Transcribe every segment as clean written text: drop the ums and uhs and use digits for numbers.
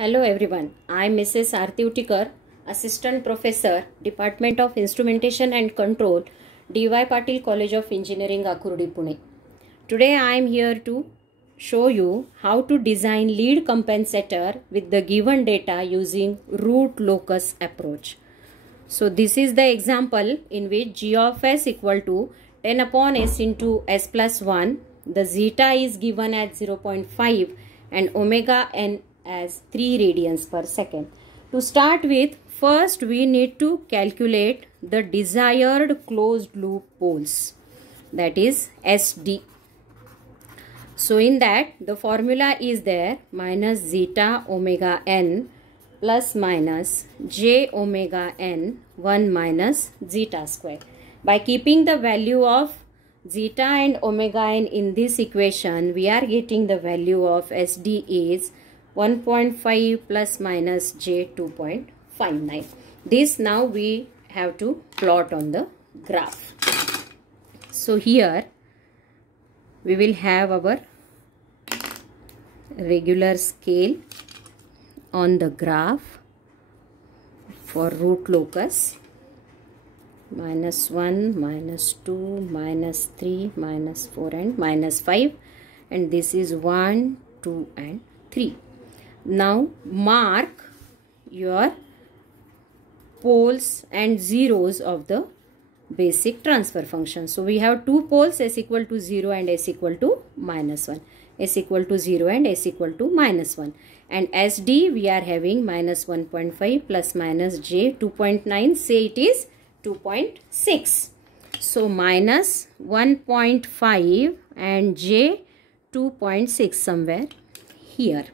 Hello everyone, I am Mrs. Aarti Utikar, Assistant Professor, Department of Instrumentation and Control, D.Y. Patil College of Engineering, Akurdi, Pune. Today I am here to show you how to design lead compensator with the given data using root locus approach. So this is the example in which g of s equal to 10 upon s into s plus 1. The zeta is given at 0.5 and omega n as 3 radians per second. To start with, first we need to calculate the desired closed loop poles, that is SD. So in that the formula is there, minus zeta omega n plus minus j omega n 1 minus zeta square. By keeping the value of zeta and omega n in this equation, we are getting the value of SD is 1.5 plus minus j 2.59. This now we have to plot on the graph. So here we will have our regular scale on the graph for root locus, minus 1, minus 2, minus 3, minus 4 and minus 5, and this is 1, 2 and 3. Now mark your poles and zeros of the basic transfer function. So we have two poles, s equal to 0 and s equal to minus 1, s equal to 0 and s equal to minus 1, and SD we are having minus 1.5 plus minus j 2.9, say it is 2.6. So minus 1.5 and j 2.6 somewhere here.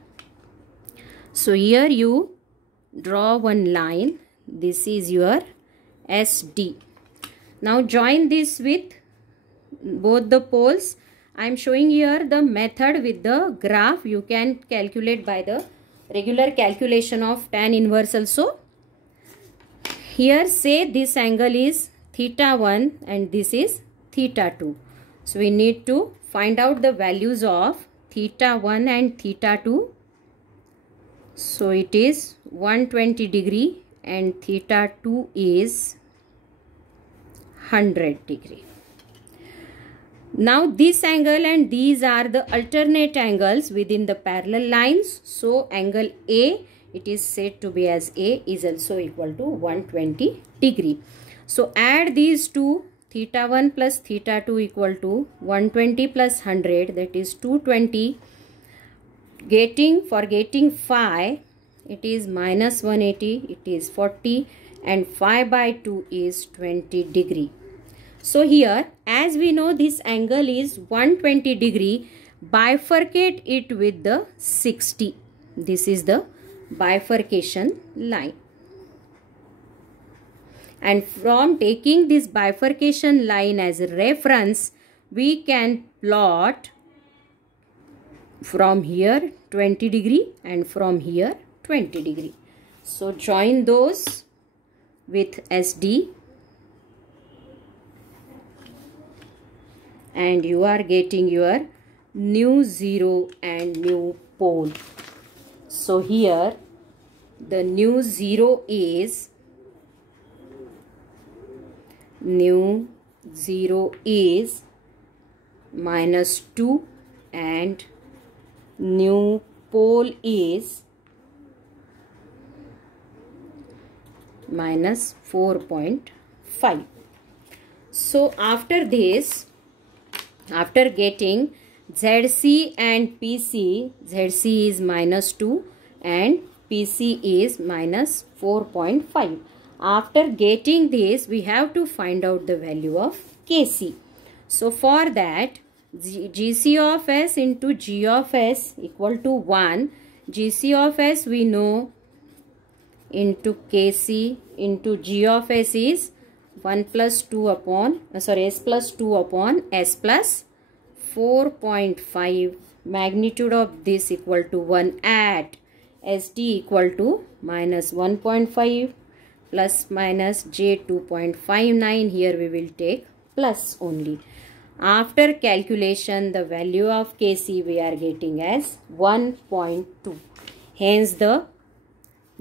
So here you draw one line, this is your SD. Now join this with both the poles. I am showing here the method with the graph. You can calculate by the regular calculation of tan inverse also. Here say this angle is theta 1 and this is theta 2. So we need to find out the values of theta 1 and theta 2. So it is 120 degree and theta 2 is 100 degree. Now this angle and these are the alternate angles within the parallel lines. So angle A, it is said to be as A, is also equal to 120 degree. So add these two, theta 1 plus theta 2 equal to 120 plus 100, that is 220. For getting phi, it is minus 180, it is 40, and phi by 2 is 20 degree. So here, as we know this angle is 120 degree, bifurcate it with the 60. This is the bifurcation line. And from taking this bifurcation line as a reference, we can plot from here 20 degree and from here 20 degree. So join those with SD and you are getting your new zero and new pole. So here the new zero is minus 2 and new pole is minus 4.5. So after this, after getting ZC and PC, ZC is minus 2 and PC is minus 4.5. After getting this, we have to find out the value of KC. So for that, GC of S into G of S equal to 1. GC of S we know into KC into G of S is 1 plus 2 upon, S plus 2 upon S plus 4.5. Magnitude of this equal to 1 at SD equal to minus 1.5 plus minus J 2.59. Here we will take plus only. After calculation, the value of Kc we are getting as 1.2. Hence the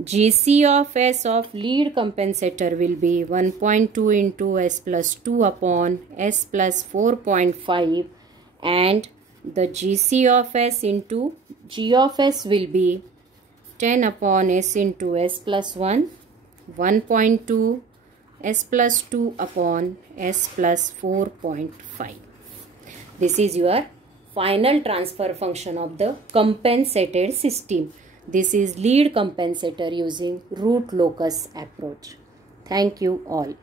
GC of S of lead compensator will be 1.2 into S plus 2 upon S plus 4.5, and the GC of S into G of S will be 10 upon S into S plus 1, 1.2 S plus 2 upon S plus 4.5. This is your final transfer function of the compensated system. This is lead compensator using root locus approach. Thank you all.